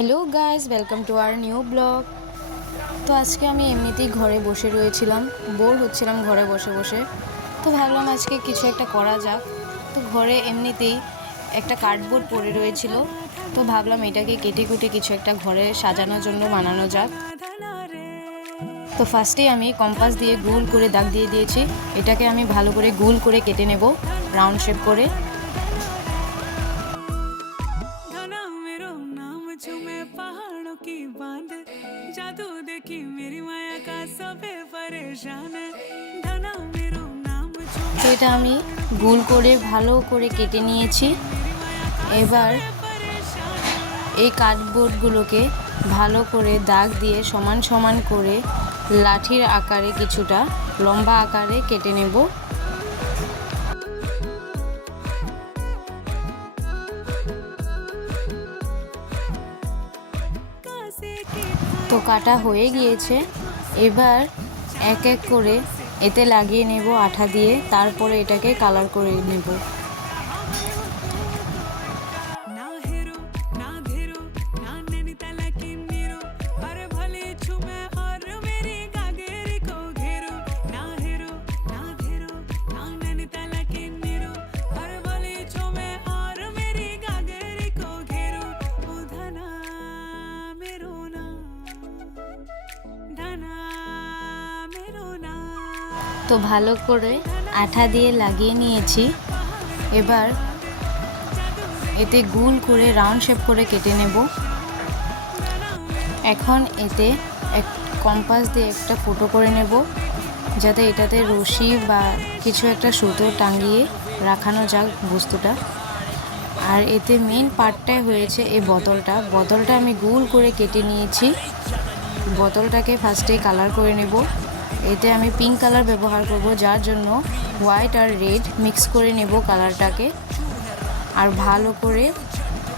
Hello guys, welcome to our new blog. তো আজকে আমি এমনিতেই ঘরে বসে রয়েছিলাম, বোর হচ্ছিলাম ঘরে বসে বসে। তো ভাবলাম আজকে কিছু একটা করা যাক। তো ঘরে এমনিতেই একটা কার্ডবোর্ড পড়ে রয়েছিল, তো ভাবলাম এটাকে কেটে কুটে কিছু একটা ঘরে সাজানোর জন্য বানানো যাক। তো ফার্স্টেই আমি কম্পাস দিয়ে গোল করে দাগ দিয়ে দিয়েছি। এটাকে আমি ভালো করে গোল করে কেটে নেব, রাউন্ড শেপ করে। তো এটা আমি গোল করে ভালো করে কেটে নিয়েছি। এবার এই কার্ডবোর্ডগুলোকে ভালো করে দাগ দিয়ে সমান সমান করে লাঠির আকারে কিছুটা লম্বা আকারে কেটে নেব। তো কাটা হয়ে গিয়েছে। এবার এক এক করে এতে লাগিয়ে নেব আঠা দিয়ে, তারপরে এটাকে কালার করে নেব। তো ভালো করে আঠা দিয়ে লাগিয়ে নিয়েছি। এবার এতে গোল করে রাউন্ড শেপ করে কেটে নেব। এখন এতে কম্পাস দিয়ে একটা ফুটো করে নেব, যাতে এটাতে রশি বা কিছু একটা সুতো টাঙিয়ে রাখানো যাক বস্তুটা। আর এতে মেন পার্টটাই হয়েছে এই বোতলটা আমি গোল করে কেটে নিয়েছি। বোতলটাকে ফার্স্টেই কালার করে নেব। এতে আমি পিঙ্ক কালার ব্যবহার করব, যার জন্য হোয়াইট আর রেড মিক্স করে নেব কালারটাকে, আর ভালো করে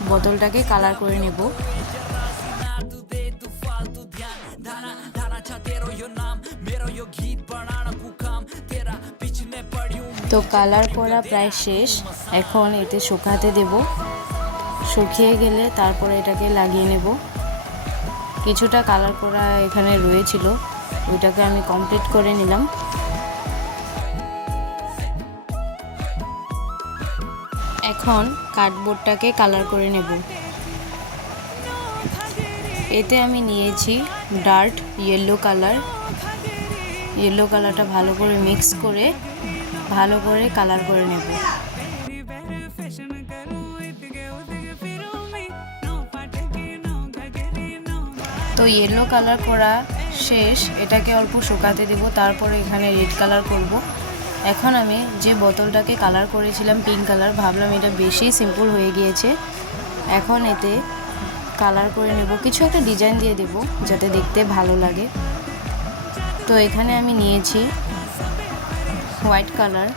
বোতলটাকে কালার করে নেব। তো কালার করা প্রায় শেষ, এখন এতে শুকাতে দেব। শুকিয়ে গেলে তারপরে এটাকে লাগিয়ে নেব। কিছুটা কালার করা এখানে রয়েছিল, ওইটাকে আমি কমপ্লিট করে নিলাম। এখন কার্ডবোর্ডটাকে কালার করে নেব। এতে আমি নিয়েছি ডার্ক ইয়েলো কালারটা ভালো করে মিক্স করে ভালো করে কালার করে নেব। তো ইয়েলো কালার করা শেষ, এটাকে অল্প শুকাতে দেব, তারপরে এখানে রেড কালার করব। এখন আমি যে বোতলটাকে কালার করেছিলাম পিঙ্ক কালার, ভাবলাম এটা বেশি সিম্পল হয়ে গিয়েছে, এখন এতে কালার করে নেব, কিছু একটা ডিজাইন দিয়ে দেব যাতে দেখতে ভালো লাগে। তো এখানে আমি নিয়েছি হোয়াইট কালার,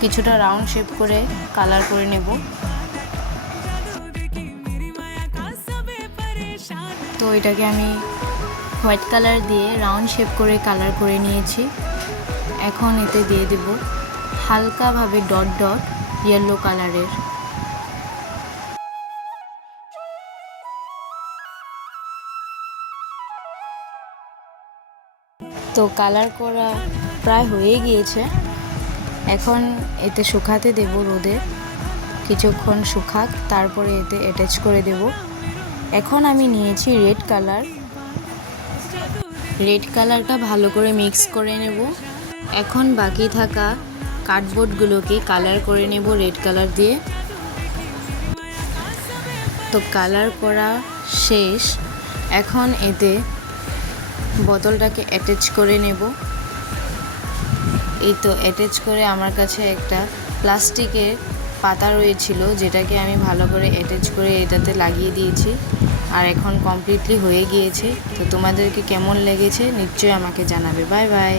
কিছুটা রাউন্ড শেপ করে কালার করে নেব। তো এটাকে আমি হোয়াইট কালার দিয়ে রাউন্ড শেপ করে কালার করে নিয়েছি। এখন এতে দিয়ে দেব হালকাভাবে ডট ডট ইয়েলো কালারের। তো কালার করা প্রায় হয়ে গিয়েছে, এখন এতে শুকাতে দেব রোদে, কিছুক্ষণ শুকাক, তারপরে এতে অ্যাটাচ করে দেব। এখন আমি নিয়েছি রেড কালারটা ভালো করে মিক্স করে নেব। এখন বাকি থাকা কার্ডবোর্ডগুলোকে কালার করে নেব রেড কালার দিয়ে। তো কালার করা শেষ, এখন এতে বোতলটাকে অ্যাটাচ করে নেব। এই তো অ্যাটাচ করে আমার কাছে একটা প্লাস্টিকের পাতা রয়েছিল, যেটাকে আমি ভালো করে অ্যাটাচ করে এটাতে লাগিয়ে দিয়েছি, আর এখন কমপ্লিটলি হয়ে গিয়েছে। তো তোমাদেরকে কেমন লেগেছে নিশ্চয়ই আমাকে জানাবে। Bye bye.